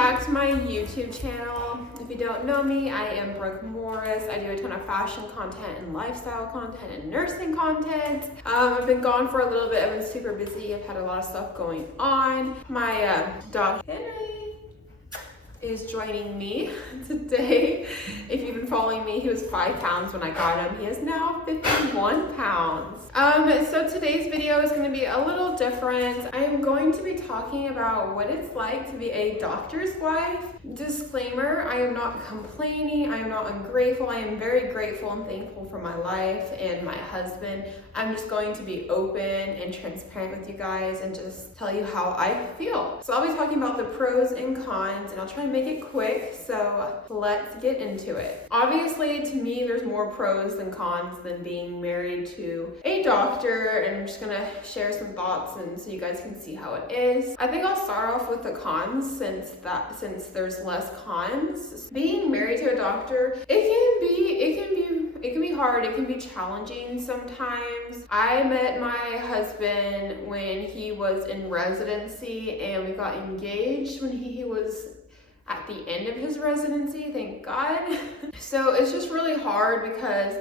back to my YouTube channel. If you don't know me, I am Brooke Morris. I do a ton of fashion content and lifestyle content and nursing content. I've been gone for a little bit. I've been super busy. I've had a lot of stuff going on. My dog Henry is joining me today. If you've been following me, he was 5 pounds when I got him. He is now 51 pounds. So today's video is going to be a little different. I am going to be talking about what it's like to be a doctor's wife. Disclaimer, I am not complaining. I am not ungrateful. I am very grateful and thankful for my life and my husband. I'm just going to be open and transparent with you guys and just tell you how I feel. So I'll be talking about the pros and cons, and I'll try to make it quick, so let's get into it. Obviously, to me, there's more pros than cons than being married to a doctor, and I'm just gonna share some thoughts and so you guys can see how it is. I think I'll start off with the cons since there's less cons. Being married to a doctor, it can be hard, it can be challenging sometimes. I met my husband when he was in residency, and we got engaged when he was at the end of his residency, thank God. So it's just really hard because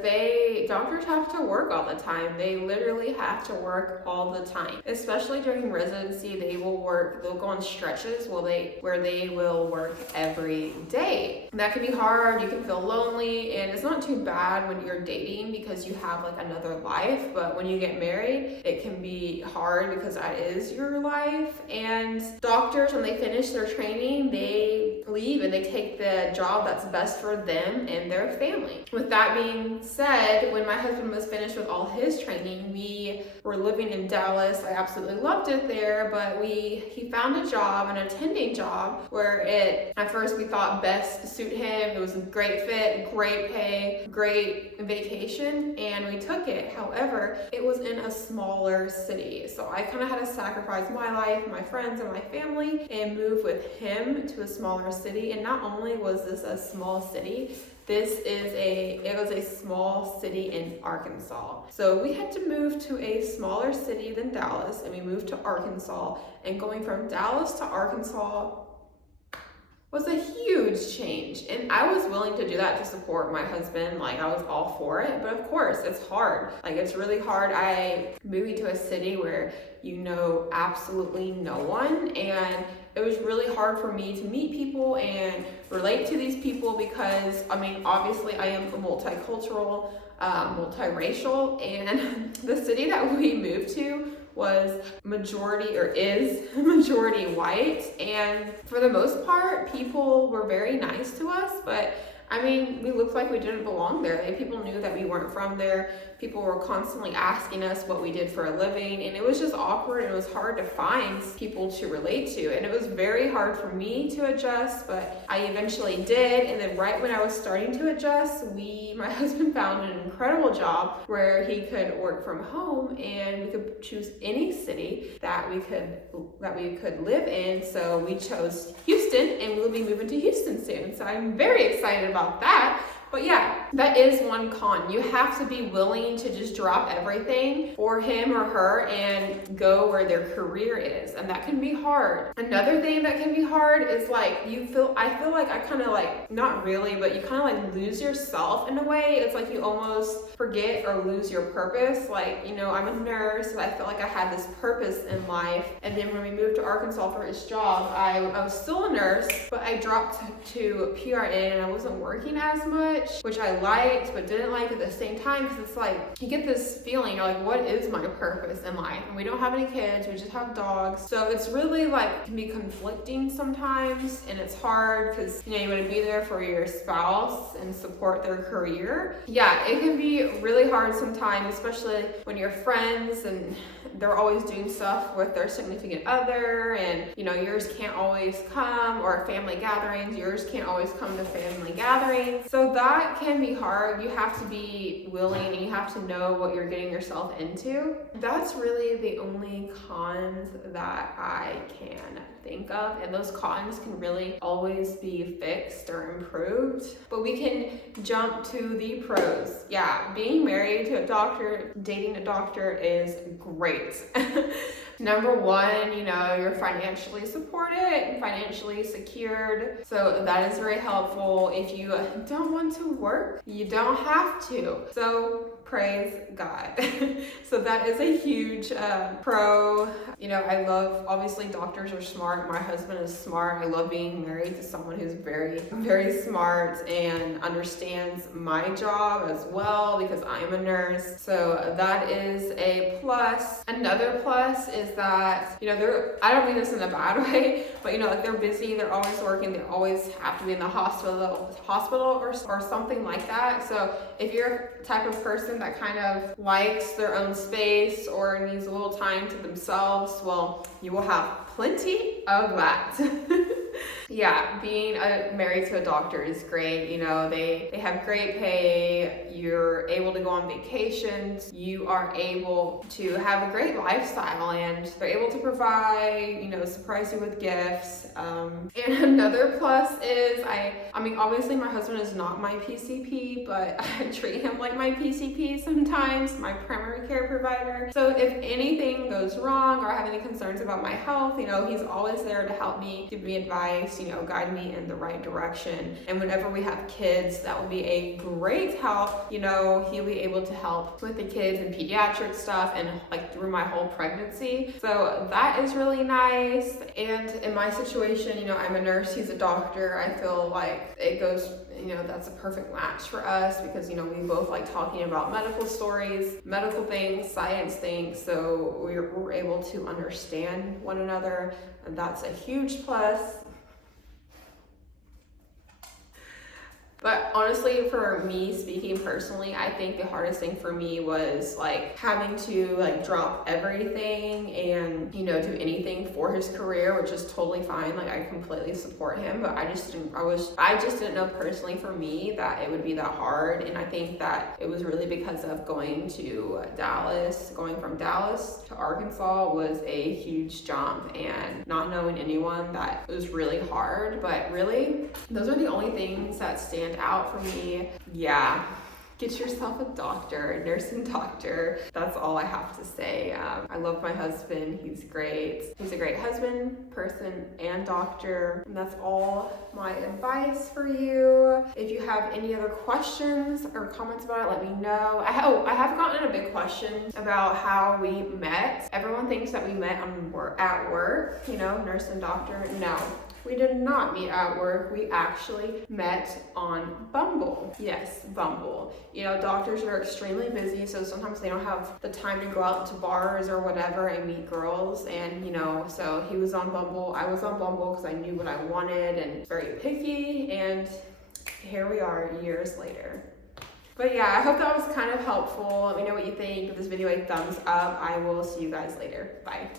doctors have to work all the time. They literally have to work all the time. Especially during residency, they'll go on stretches where they will work every day. That can be hard, you can feel lonely, and it's not too bad when you're dating because you have like another life, but when you get married, it can be hard because that is your life. And doctors, when they finish their training, they leave and they take the job that's best for them and their family. With that being said, when my husband was finished with all his training, we were living in Dallas. I absolutely loved it there, but he found a job, an attending job, where at first we thought best to suit him. It was a great fit, great pay, great vacation, and we took it. However, it was in a smaller city. So I kind of had to sacrifice my life, my friends, and my family and move with him to a smaller city. And not only was this a small city, it was a small city in Arkansas. So we had to move to a smaller city than Dallas, and we moved to Arkansas. And going from Dallas to Arkansas was a huge change. And I was willing to do that to support my husband. Like, I was all for it. But of course, it's hard. Like, it's really hard. I moved to a city where you know absolutely no one, and it was really hard for me to meet people and relate to these people because, I mean, obviously I am multicultural, multiracial, and the city that we moved to was is majority white, and for the most part, people were very nice to us, but I mean, we looked like we didn't belong there. People knew that we weren't from there. People were constantly asking us what we did for a living, and it was just awkward, and it was hard to find people to relate to, and it was very hard for me to adjust, but I eventually did. And then right when I was starting to adjust, my husband found an incredible job where he could work from home, and we could choose any city that we could live in. So we chose Houston, and we'll be moving to Houston soon. So I'm very excited about that. But yeah, that is one con. You have to be willing to just drop everything for him or her and go where their career is. And that can be hard. Another thing that can be hard is like, I feel like I kind of like, not really, but you kind of like lose yourself in a way. It's like you almost forget or lose your purpose. Like, you know, I'm a nurse, so I felt like I had this purpose in life. And then when we moved to Arkansas for his job, I was still a nurse, but I dropped to PRN and I wasn't working as much, which I liked but didn't like at the same time, because it's like you get this feeling, you're like, what is my purpose in life? And we don't have any kids, we just have dogs, so it's really like can be conflicting sometimes, and it's hard because you want to be there for your spouse and support their career. Yeah, it can be really hard sometimes, especially when you're friends and they're always doing stuff with their significant other, and yours can't always come, or family gatherings, yours can't always come to family gatherings. So that that can be hard. You have to be willing and you have to know what you're getting yourself into. That's really the only cons that I can think of, and those cons can really always be fixed or improved. But we can jump to the pros. Yeah, being married to a doctor, dating a doctor is great. Number one, you know, you're financially supported and financially secured. So that is very helpful. If you don't want to work, you don't have to. So praise God. So that is a huge pro. You know, I love, obviously doctors are smart. My husband is smart. I love being married to someone who's very, very smart and understands my job as well, because I'm a nurse. So that is a plus. Another plus is that, you know, I don't mean this in a bad way, but you know, like they're busy, they're always working, they always have to be in the hospital or something like that. So if you're a type of person that kind of likes their own space or needs a little time to themselves, well, you will have plenty of that. Yeah, being married to a doctor is great. You know, they have great pay. You're able to go on vacations. You are able to have a great lifestyle, and they're able to provide, you know, surprise you with gifts. And another plus is I mean, obviously my husband is not my PCP, but I treat him like my PCP sometimes, my primary care provider. So if anything goes wrong or I have any concerns about my health, you know, he's always there to help me, give me advice, you know, guide me in the right direction. And whenever we have kids, that will be a great help. You know, he'll be able to help with the kids and pediatric stuff and like through my whole pregnancy. So that is really nice. And in my situation, you know, I'm a nurse, he's a doctor. I feel like it goes, you know, that's a perfect match for us because, you know, we both like talking about medical stories, medical things, science things. So we're able to understand one another, and that's a huge plus. But honestly, for me speaking personally, I think the hardest thing for me was like having to like drop everything and, you know, do anything for his career, which is totally fine. Like I completely support him, but I just didn't know personally for me that it would be that hard. And I think that it was really because of going from Dallas to Arkansas was a huge jump, and not knowing anyone, that was really hard. But really, those are the only things that stand out for me. Yeah, get yourself a doctor, a nursing doctor. That's all I have to say. I love my husband. He's great. He's a great husband, person, and doctor. And that's all my advice for you. If you have any other questions or comments about it, let me know. I have gotten a big question about how we met. Everyone thinks that we met at work, you know, nurse and doctor. No. We did not meet at work. We actually met on Bumble. Yes, Bumble. You know, doctors are extremely busy, so sometimes they don't have the time to go out to bars or whatever and meet girls. And, you know, so he was on Bumble. I was on Bumble because I knew what I wanted and very picky. And here we are years later. But yeah, I hope that was kind of helpful. Let me know what you think. Give this video a thumbs up. I will see you guys later. Bye.